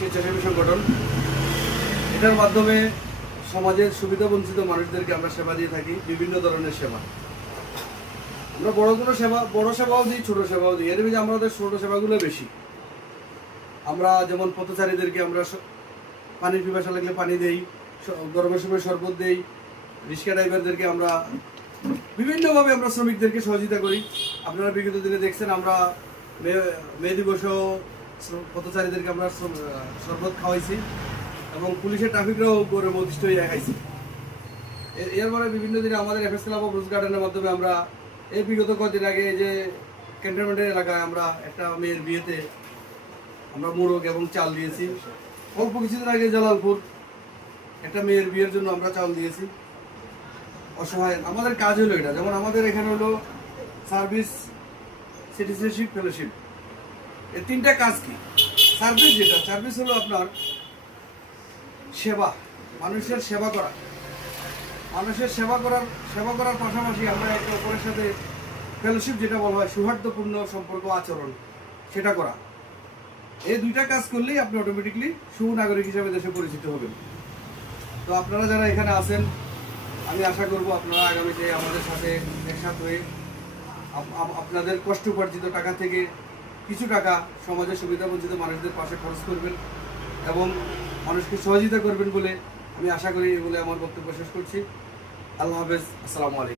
স্বেচ্ছাসেবী সংগঠন। এটার মাধ্যমে সমাজের সুবিধাবঞ্চিত মানুষদেরকে আমরা সেবা দিয়ে থাকি, বিভিন্ন ধরনের সেবা। আমরা বড় সেবাও দিই, ছোট সেবাও দিই। এর মধ্যে আমাদের ছোট সেবাগুলো বেশি। আমরা যেমন পথচারীদেরকে আমরা পানির পিপাসা লাগলে পানি দেই, গরমের সময় শরবত দেই। রিক্সা ড্রাইভারদেরকে আমরা বিভিন্নভাবে আমরা শ্রমিকদেরকে সহযোগিতা করি। আপনারা বিগত দিনে দেখছেন আমরা মে দিবসেও পথচারীদেরকে আমরা শরবত খাওয়াইছি এবং পুলিশের ট্রাফিকরাও করে অতিষ্ঠ হয়ে খাইছি। এরপরে বিভিন্ন দিনে আমাদের এফএস ক্লাব অফ রোজ গার্ডেনের মাধ্যমে আমরা এই বিগত কয়েকদিন আগে এই যে ক্যান্টনমেন্টের এলাকায় আমরা একটা মেয়ের বিয়েতে আমরা মোরগ এবং চাল দিয়েছি। অল্প কিছুদিন আগে জালালপুর একটা মেয়ের বিয়ের জন্য আমরা চাল দিয়েছি। অসহায় আমাদের কাজ হলো এটা। যেমন আমাদের এখানে হলো সার্ভিস, সিটিজেনশিপ, ফেলোশিপ। এই তিনটা কাজ কি? সার্ভিস যেটা, সার্ভিস হলো আপনার সেবা, মানুষের সেবা করা। মানুষের সেবা করার পাশাপাশি আমরা একে অপরের সাথে ফেলোশিপ যেটা বলা হয়, সৌহার্দ্যপূর্ণ সম্পর্ক আচরণ, সেটা করা। এই দুইটা কাজ করলেই আপনি অটোমেটিকলি সুনাগরিক হিসেবে দেশে পরিচিত হবেন। তো আপনারা যারা এখানে আছেন, আমি আশা করব আপনারা আগামীতে আমাদের সাথে একসাথ হয়ে আপনাদের কষ্ট উপার্জিত টাকা থেকে কিছু টাকা সমাজের সুবিধাবঞ্চিত মানুষদের পাশে খরচ করবেন এবং মানুষকে সহযোগিতা করবেন বলে আমি আশা করি। বলে আমার বক্তব্য শেষ করছি। আল্লাহ হাফেজ, আসসালামু আলাইকুম।